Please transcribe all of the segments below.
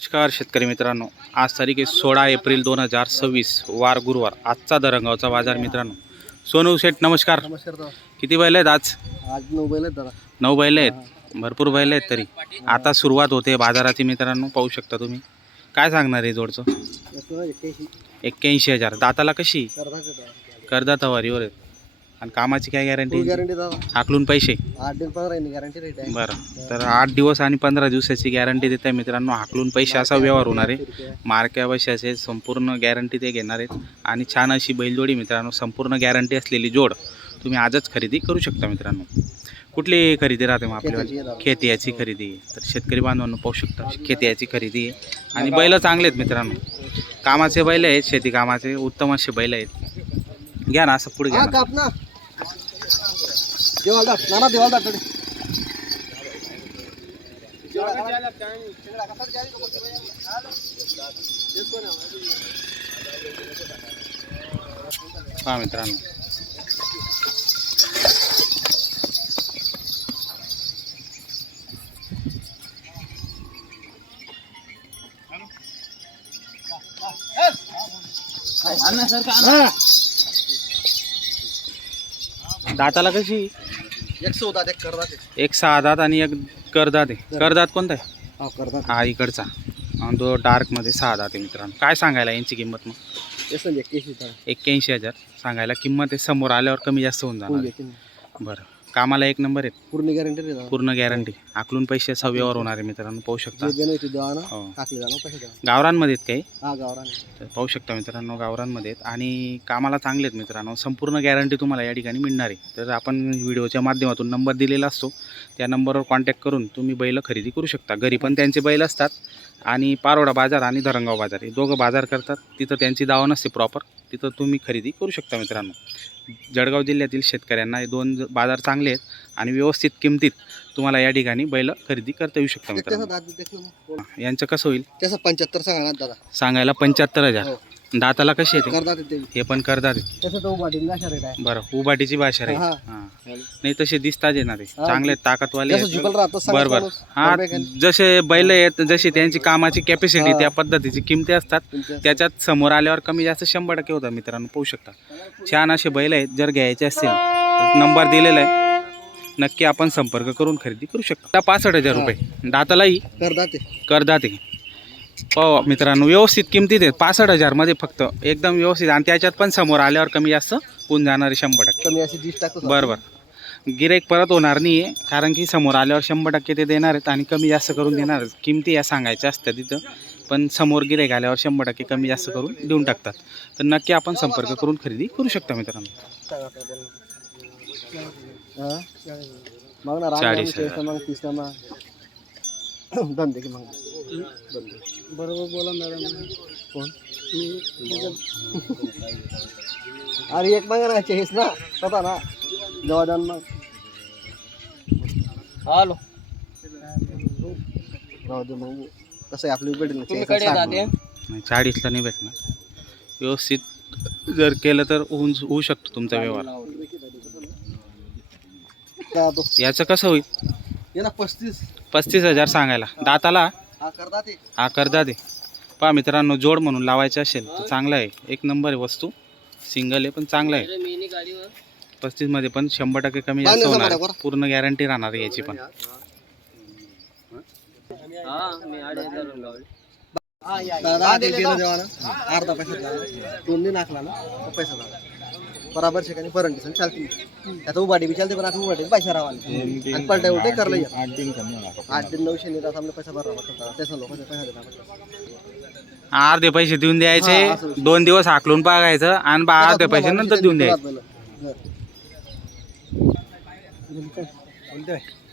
नमस्कार शेतकरी मित्रांनो, आज तारीख आहे 16 एप्रिल 2026 वार गुरुवार. आजचा दरंगावचा बाजार मित्रांनो. सोनू शेठ नमस्कार. नमस्कार दादा. किती बैल आहेत आज? आज 9 बैल आहेत दादा. 9 बैल आहेत. भरपूर बैल आहेत तरी. आता सुरुवात होते बाजाराची मित्रांनो, पाहू शकता तुम्ही. काय सांगणार आहे जोडचं? 81,000. दाताला कशी? करदात वारीवर आहेत. आणि कामाची काय गॅरंटी? गॅरंटी दादा. हाकलून पैसे 8 दिन 15 दिन गॅरंटी रेट आहे. बरं, तर 8 दिवस आणि 15 दिवसाची गॅरंटी देत आहे मित्रांनो. हाकलून पैसे असा व्यवहार होणार आहे. मार्क्या पैशाचे संपूर्ण गॅरंटी ते घेणार आहेत. आणि छान अशी बैलजोडी मित्रांनो, संपूर्ण गॅरंटी असलेली जोड तुम्ही आजच खरेदी करू शकता मित्रांनो. कुठली खरेदी राहते मग आपल्याला? खेतियाची खरेदी. तर शेतकरी बांधवांनो पाहू शकता, खेतियाची खरेदी आहे. आणि बैल चांगले आहेत मित्रांनो, कामाचे बैल आहेत, शेती कामाचे उत्तम असे बैल आहेत. घ्या ना असं पुढे घ्या ना. काप ना देवाला दाट ना देवाला दाट पहा मित्रांनो, दाताला कशी? 100 दात एक करदात. एक 6 दात आणि एक करदात आहे. करदात कोणता आहे? हा करदात. हा इकडचा. आणि तो डार्कमध्ये 6 दात आहे मित्रांनो. काय सांगायला यांची किंमत मग? 81,000 सांगायला किंमत आहे. समोर आल्यावर कमी जास्त होऊन जाणार. बरं, कामाला एक नंबर आहे. पूर्ण गॅरंटी रे दादा. पूर्ण गॅरंटी. आकलून पैसे व्यवहार होणार आहे मित्रांनो, पाहू शकता. जे देणं ते देवा ना. हो, टाकले जाणं पैसे द्या. गावरांमध्ये आहेत काही. हा गावरान. तर पाहू शकता मित्रांनो, गावरांमध्ये आहेत आणि कामाला चांगले आहेत मित्रांनो. संपूर्ण गॅरंटी तुम्हाला या ठिकाणी मिळणार आहे. तर आपण व्हिडिओच्या माध्यमातून नंबर दिलेला असतो, त्या नंबरवर कॉन्टॅक्ट करून तुम्ही बैल खरेदी करू शकता. घरी पण त्यांचे बैल असतात. आणि पारोडा बाजार आणि धरणगाव बाजार हे दोघं बाजार करतात. तिथं त्यांची दावा नसते प्रॉपर, तिथं तुम्ही खरेदी करू शकता मित्रांनो. जळगाव जिल्ह्यातील शेतकऱ्यांना हे 2 बाजार चांगले आहेत आणि व्यवस्थित किमतीत तुम्हाला या ठिकाणी बैल खरेदी करता येऊ शकता मित्रांनो. यांचं कसं होईल? त्याचा 75 सांगा ना दादा. सांगायला 75,000. दाताला कशी येते? करदात ते. हे पण करतात. त्याचा तो उभाटीला अशा रेट आहे. बरं, उबाटीची भाषा आहे. हा. हां, नाही तसे दिसतात येणार आहे. चांगले ताकदवाले त्याचा आहेत. झुकल राहतो सांगा. बरोबर. हा, जसे बैल आहेत, जशी त्यांची कामाची कॅपॅसिटी त्या पद्धतीची किमती असतात. त्याच्यात समोर आल्यावर कमी जास्त 100% होतं मित्रांनो, पाहू शकता. छान असे बैल आहेत. जर घ्यायचे असतील तर नंबर दिलेला आहे, नक्की आपण संपर्क करून खरेदी करू शकता. 65,000 रुपये. दातालाही करदात आहे. हो मित्रांनो, व्यवस्थित किमतीत आहेत. 65,000 मध्ये फक्त एकदम व्यवस्थित. आणि त्याच्यात पण समोर आल्यावर कमी जास्त होऊन जाणार आहे 100%. कमी अशी 20 टाकतो. बरोबर. गिराईक परत होणार नाही आहे, कारण की समोर आल्यावर 100% ते देणार आहेत आणि कमी जास्त करून देणार आहेत. किमती या सांगायच्या असतात तिथं, पण समोर गिराईक आल्यावर 100% कमी जास्त करून देऊन टाकतात. तर नक्की आपण संपर्क करून खरेदी करू शकता मित्रांनो. 40,000 धंदे की मग बरोबर बोला मॅडम. कोण? अरे एक मागा ना चेस ना पता ना जवादान मग. हॅलो राहू दे मग. कसं आहे आपली भेटेल ना. 40ला नाही भेटणार. व्यवस्थित जर केलं तर होऊ शकतो तुमचा व्यवहार. याचं कसं होईल? याला 35,000 सांगायला. दाताला हा करदा दे. पहा मित्रांनो, जोड म्हणून लावायचं असेल तर चांगला आहे. एक नंबर आहे वस्तू. सिंगल आहे पण चांगला आहे. 35 मध्ये पण 100% कमी जास्त होणार. पूर्ण गॅरंटी राहणार आहे याची पण. अर्धा पैसा 2 दिन नाकला ना पैसा झाला बराबर ठिकाणी परंटी चालते. आता उभाटी बी चालते, पण आता उभाटी पैसा रावाले आणि पलटा उलटे करलं. 8 दिन 900 नाही. आपला पैसा भरावा त्याचा लोकांचा पैसा देणार. अर्धे पैसे देऊन द्यायचे, 2 दिवस हाकलून पागायचं आणि अर्धे पैसे नंतर देऊन द्यायचे.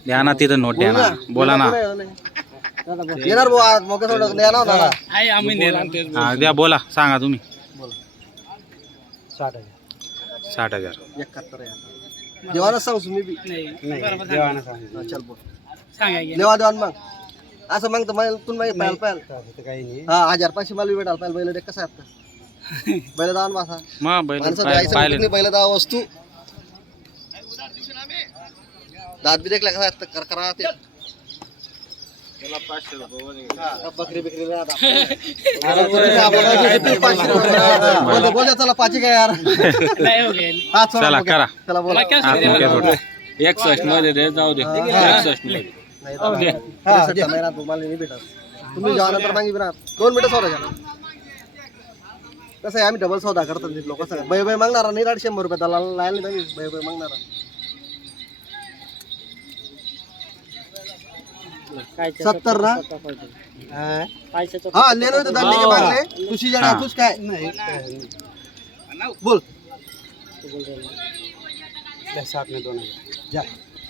द्या ना तिथं नोट द्या ना. बोला ना. येणार भाऊ मोकळं सोडलं द्या ना. हा द्या, बोला, सांगा तुम्ही. 60,000 60,000. 71 देवाना सांगू तुम्ही बी. देवाना सांग. चल बोल देवा देवान मग असं मग तर तुम्ही पाहायला पाहिजे. हा 1,500 मला भेटायला पाहिजे. बैल कसं आहे आता? बैल दावन वासा बैल दावा वस्तू दात बी देखला कसा करकरा ते बकरी बिकरी नाही आता. बोल चला पाची काय यार. हात सोडा चला बघा. करा चला बोला. हात मोकळे सोडा. 61 मध्ये दे जाऊ दे 61 मध्ये नाही तर नाही. 63 नाही राहत, तुम्हाला नाही भेटत. तुम्ही जेव्हा मागे बिना 2 मिनिटं सौदा घ्या. कसं आहे आम्ही डबल सौदा करतो लोक सगळं बै बै मागणारा नाही 150 रुपये त्याला लायला नाही बै बै मागणारा. 70 ना हाँ ले लो तो दांडी के बागले तुझी जरा तुझ काय बोल 60 में 2000 जा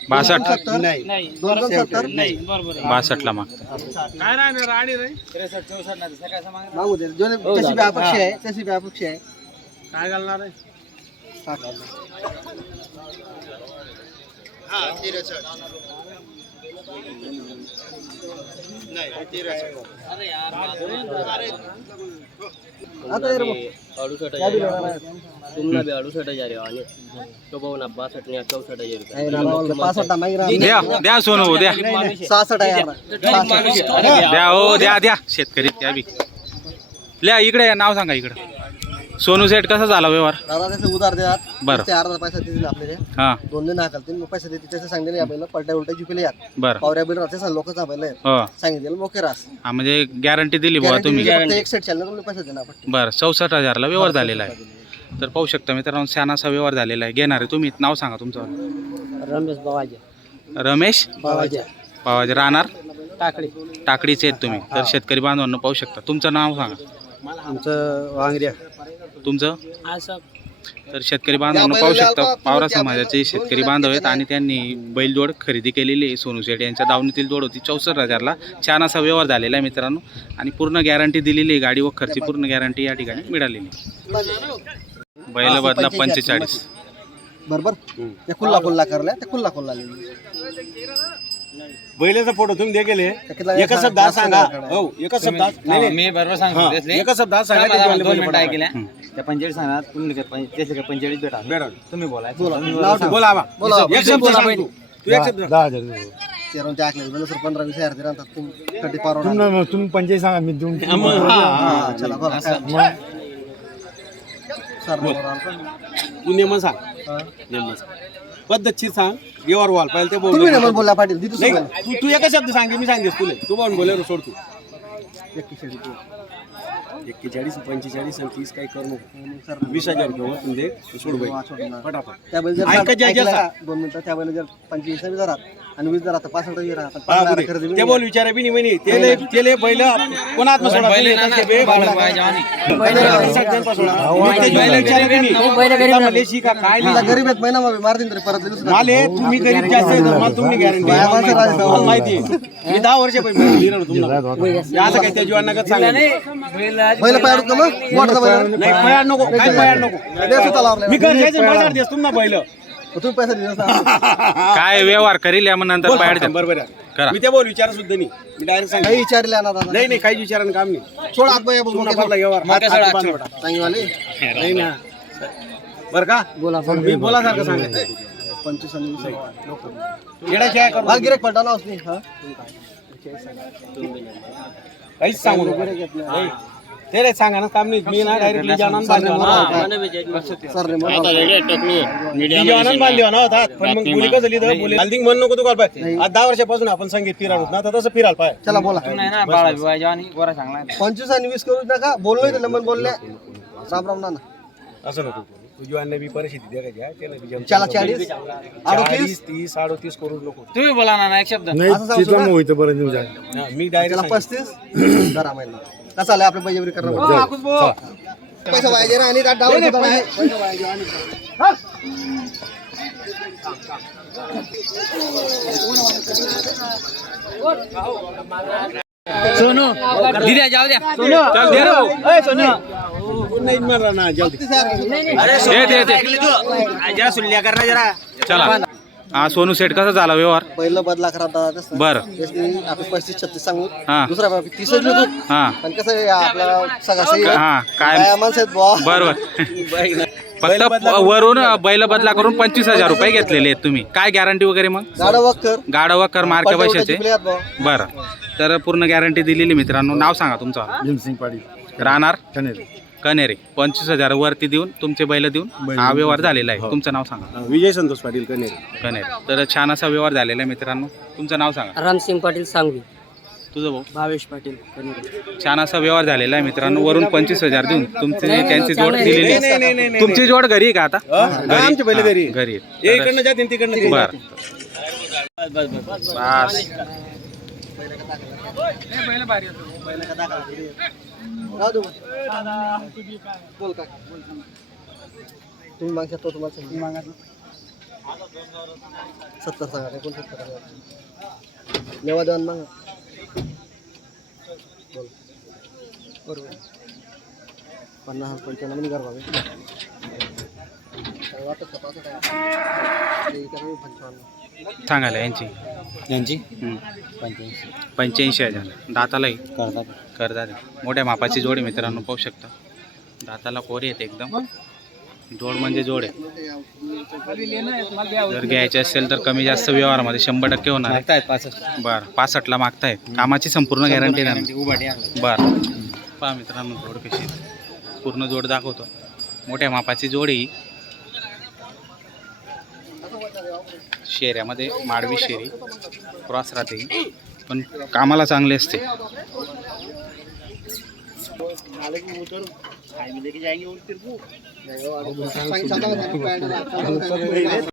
62 नाही 270 नाही 62 ला मागता. मागू दे जो तशी बी अपेक्षा आहे तशी बी अपेक्षा आहे. काय घालणार आहे आता रे भाऊ. 68 तुम्हाला बी 68,000 आहे आणि तो भाऊ ना 62 ने 64,000 रुपये. नाही ना, 65 मागे राहा. द्या द्या सोनू द्या 66 आहे यार. 66. द्या हो द्या द्या शेतकरी त्या बी ल्या इकडे नाव सांगा इकडे. सोनू सेट कसा झाला व्यवहार? दादा त्याचे उधार द्या. बरं. ते अर्धा पैसा देतील आपल्याला. हा 2 दिन हाकलतील मग पैसा देतील त्याचे सांगले आपल्याला पलटा उलटा जुकले यार. बरं पावऱ्या बिल राहते सांग लोकच आपल्याला हो सांगितलं मोके रास. म्हणजे गॅरंटी दिली बुवा तुम्ही. फक्त एक सेट चालणार तुम्ही पैसा देणार आपण. बरं 64,000 ला व्यवहार झालेला आहे. तर पाहू शकता मित्रांनो छानसा व्यवहार झालेला आहे. घेणार आहे तुम्ही नाव सांगा तुमचं. रमेश बावाजी रमेश बाबाजी पावाजी राहणार टाकडी टाकडीचे आहेत तुम्ही. तर शेतकरी बांधवांना पाहू शकता. तुमचं नाव सांगा. आमचं वांगऱ्या तुमचं. तर शेतकरी बांधवांना पाहू शकता पावरा समाजाचे शेतकरी बांधव आहेत आणि त्यांनी बैलजोड खरेदी केलेली आहे. सोनू शेट यांच्या दावणीतील जोड होती 64,000 ला. छान असा व्यवहार झालेला आहे मित्रांनो आणि पूर्ण गॅरंटी दिलेली आहे. गाडी व खर्ची पूर्ण गॅरंटी या ठिकाणी मिळालेली आहे. बैल बदला 45 बरोबर ते खुल्ला खुल्ला करल्या ते खुल्ला खुल्ला बैलाचा फोटो तुम्ही दे गेले एका शब्दात सांगा. हो एका शब्दात मी बरोबर सांगतो त्यातले एका शब्दात सांगा. 2 मिनिटं ऐकल्या त्या 45 सांगा तुम्ही त्याचे 45 भेटा तुम्ही बोलायचं बोला बा. बोला एक शब्द सांग तू. तू एक शब्द 13 ते आखले बोला सर 15-20 हजार राहतात तुम्ही कटी पारवणार. तुम्ही 45 सांगा मी देऊन हा चला बघा सर तू नेमन सांग. नेमन सांग पद्धतशीर सांग. व्यवहार व्हाल पाहिजे ते बोल. तुम्ही ना बोलला पाटील दिदू नाही, सगळं तू एका शब्द सांग मी सांगतेस तुला. तू बोल बोले सोड तू. 41 45 आणि 30 काही करू नको. 20,000 रुपये होत दे सोड बाई फटाफट. त्या बैल जर ऐका ज्या- ज्या- ऐकला 2 मिनिटं त्या बैल जर 25 जर राहत आणि 20 जर राहत 65 जर राहत हा, बोल. ते बोल विचारा बी नाही म्हणे ते ले बैल कोण आत्मा सोडा बैल बैल विचारा बी नाही. आता लेशी का काय तुला गरीब आहेत महिना मग मारतील तरी परत दिवस माले तुम्ही गरीब जास्त आहे तर मला तुम्ही गॅरंटी माहिती आहे. मी 10 वर्ष लिहिलं तुम्हाला असं काही त्या जीवांना कसं सांगा. बैल पायाड का मग मोठा बैल नाही पयाड नको काय पयाड नको. देसू त्याला आपल्याला. मी गरजेचं माझ्यावर देस तुम्हाला बैल तुम्ही पैसा दिला काय व्यवहार करील या मग नंतर बाहेर द्या. बरोबर आहे. करा. मी ते बोल विचारा सुद्धा नाही. मी डायरेक्ट सांग काही विचारले ना दादा नाही नाही काही विचारानं काम नाही. सोड आत बाई तुम्हाला आपला व्यवहार हात बांधा बेटा. चांगली नाही ना बरं का बोला मी बोला सारखं सांगा. 25 आणि 20 येडाची आहे करू. हा गिरेक पडला ना असली हा काहीच सांगू नको. नाही. ते रे सांगा ना काम नाही. मी ना डायरेक्टली जाणार बांधले सर रे मग बांधले होता पण मग मुली कसं लिहिलं मुली हल्दिंग म्हण नको तू काल पाय. आज 10 वर्षापासून आपण संगीत फिरालो ना तर तसं फिरायला पाय. चला बोला नाही ना बाळा विवाह आणि गोरा सांगला 25 आणि 20 करू नका बोललोय त्याला मग बोलले राम राम नाना असं नको तुझी अन्य बी परिस्थिती द्या का चला 40 38 30 38 करू नको. तुम्ही बोला ना एक शब्द नाही असं सांगू तिथं का? होईतं बरं न्यूज आहे. मी डायरेक्ट त्याला 35 धरा महिना कसा आलाय आपल्या पैसे करणार पैसा पाहिजे ना आणि त्यात डाऊन सुद्धा नाही. पैसा पाहिजे आणि सोनू दिद्या जाऊ द्या चल दे रे भाऊ. नाही म्हणणार ना जाऊ दे. दे चला. हा सोनू सेट कसा झाला व्यवहार? पहिलं बदला करा दादा बरं आपण 35-36 सांगू हा. दुसरा 30 होतो हा पण कसं आहे आपल्याला सगळं सही हा काय माणसं आहेत बुवा. बरोबर फक्त वरून बैल बदला करून 25,000 रुपये घेतलेले आहेत तुम्ही. काय गॅरंटी वगैरे मग? गाडा वक्कर गाडा वकर मार्के पैशाचे जिंकले आहेत बुवा. बरं तर पूर्ण गॅरंटी दिलेली मित्रांनो. नाव सांगा तुमचं. भीमसिंग पाटील राहणार कनेरी. कनेरे. 25,000 वरती देऊन तुमचे बैल देऊन हा व्यवहार झालेला आहे. तुमचं नाव सांगा. विजय संतोष पाटील कनेरी. कनेरे. तर छान असा व्यवहार झालेला आहे मित्रांनो. तुमचं नाव सांगा. रामसिंग पाटील सांगवी. तुझं भाऊ. भावेश पाटील कनेरी. छान असा व्यवहार झालेला आहे मित्रांनो. वरून 25,000 देऊन तुमचे त्यांची जोड दिलेली आहे. तुमची जोड घरी आहे का आता? आमचे बैल घरी. घरी हे आहे. इकडनं जातील तिकडनं बर बस. राहू दे मग. बोल का तुम्ही मागच्या तो तुम्हाला सांगितलं. 70 सांगा. 69 नेवा देवान मागा. बोल. बरोबर 50 55 म्हणजे गरबावे काय वाटत का पाच काय ते इकडे 55 सांगायला यांची यांची 85,000 दातालाही करतात. करतात. मोठ्या मापाची जोड आहे मित्रांनो. पाहू शकता दाताला कोरी आहेत एकदम. जोड म्हणजे जोड आहे. जर घ्यायचे असेल तर कमी जास्त व्यवहारामध्ये 100% होणार आहे. मागतायत 65. बरं 65ला मागतायत. कामाची संपूर्ण गॅरंटी देणार. उभाटी आणलं. बरं पहा मित्रांनो जोड कशी आहे. पूर्ण जोड दाखवतो. मोठ्या मापाची जोड आहे ही. शेऱ्यामध्ये माडवी शेरी क्रॉस राहते ही. पण कामाला चांगले असते. सांगा